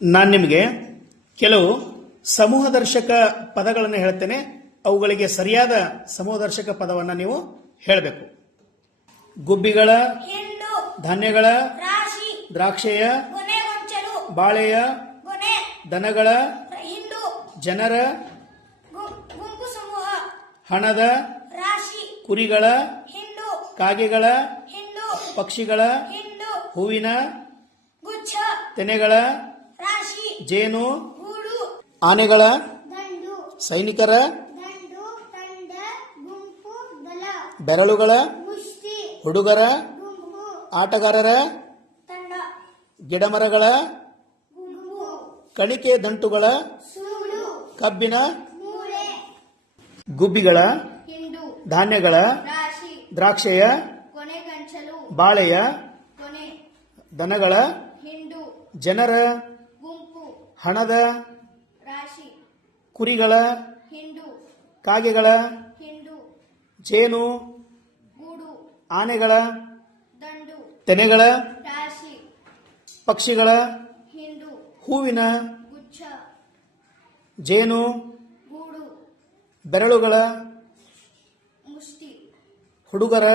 ನಾನು ನಿಮಗೆ ಕೆಲವು ಸಮೂಹದರ್ಶಕ ಪದಗಳನ್ನು ಹೇಳ್ತೇನೆ. ಅವುಗಳಿಗೆ ಸರಿಯಾದ ಸಮೂಹದರ್ಶಕ ಪದವನ್ನು ನೀವು ಹೇಳಬೇಕು. ಗುಬ್ಬಿಗಳ, ಹಿಂಡು, ಧಾನ್ಯಗಳ, ರಾಶಿ, ದ್ರಾಕ್ಷೆಯ, ಕೊನೆಗೊಂಚಲು, ಬಾಳೆಯ, ಕೊನೆ, ದನಗಳ, ಹಿಂಡು, ಜನರ, ಗುಂಪು ಸಮೂಹ, ಹಣದ, ರಾಶಿ, ಕುರಿಗಳ, ಹಿಂಡು, ಕಾಗೆಗಳ, ಹಿಂಡು, ಪಕ್ಷಿಗಳ, ಹಿಂಡು, ಹೂವಿನ, ಗುಚ್ಛ, ತೆನೆಗಳ, ರಾಶಿ, ಜೇನು, ಗೂಡು, ಆನೆಗಳ, ದಂಡು, ಸೈನಿಕರ, ದಂಡು, ತಂಡ, ಗುಂಪು, ದಳ, ಬೆರಳುಗಳ, ಮುಷ್ಟಿ, ಹುಡುಗರ, ಗುಂಪು, ಆಟಗಾರರ, ತಂಡ, ಗಿಡಮರಗಳ, ಗುಂಪು, ಕಣಿಕೆ ದಂಟುಗಳ, ಸೂಳು, ಕಬ್ಬಿನ, ಮೂಳೆ, ಗುಬ್ಬಿಗಳ, ಹಿಂಡು, ಧಾನ್ಯಗಳ, ರಾಶಿ, ದ್ರಾಕ್ಷೆಯ, ಕೊನೆಗಂಚಲು, ಬಾಳೆಯ, ಕೊನೆ, ದನಗಳ, ಹಿಂಡು, ಜನರ, ಗುಂಪು, ಹಣದ, ರಾಶಿ, ಕುರಿಗಳ, ಹಿಂಡು, ಕಾಗೆಗಳ, ಹಿಂಡು, ಜೇನು, ಗೂಡು, ಆನೆಗಳ, ದಂಡು, ತೆನೆಗಳ, ರಾಶಿ, ಪಕ್ಷಿಗಳ, ಹಿಂಡು, ಹೂವಿನ, ಗುಚ್ಛ, ಜೇನು, ಗೂಡು, ಬೆರಳುಗಳ, ಮುಷ್ಟಿ, ಹುಡುಗರ,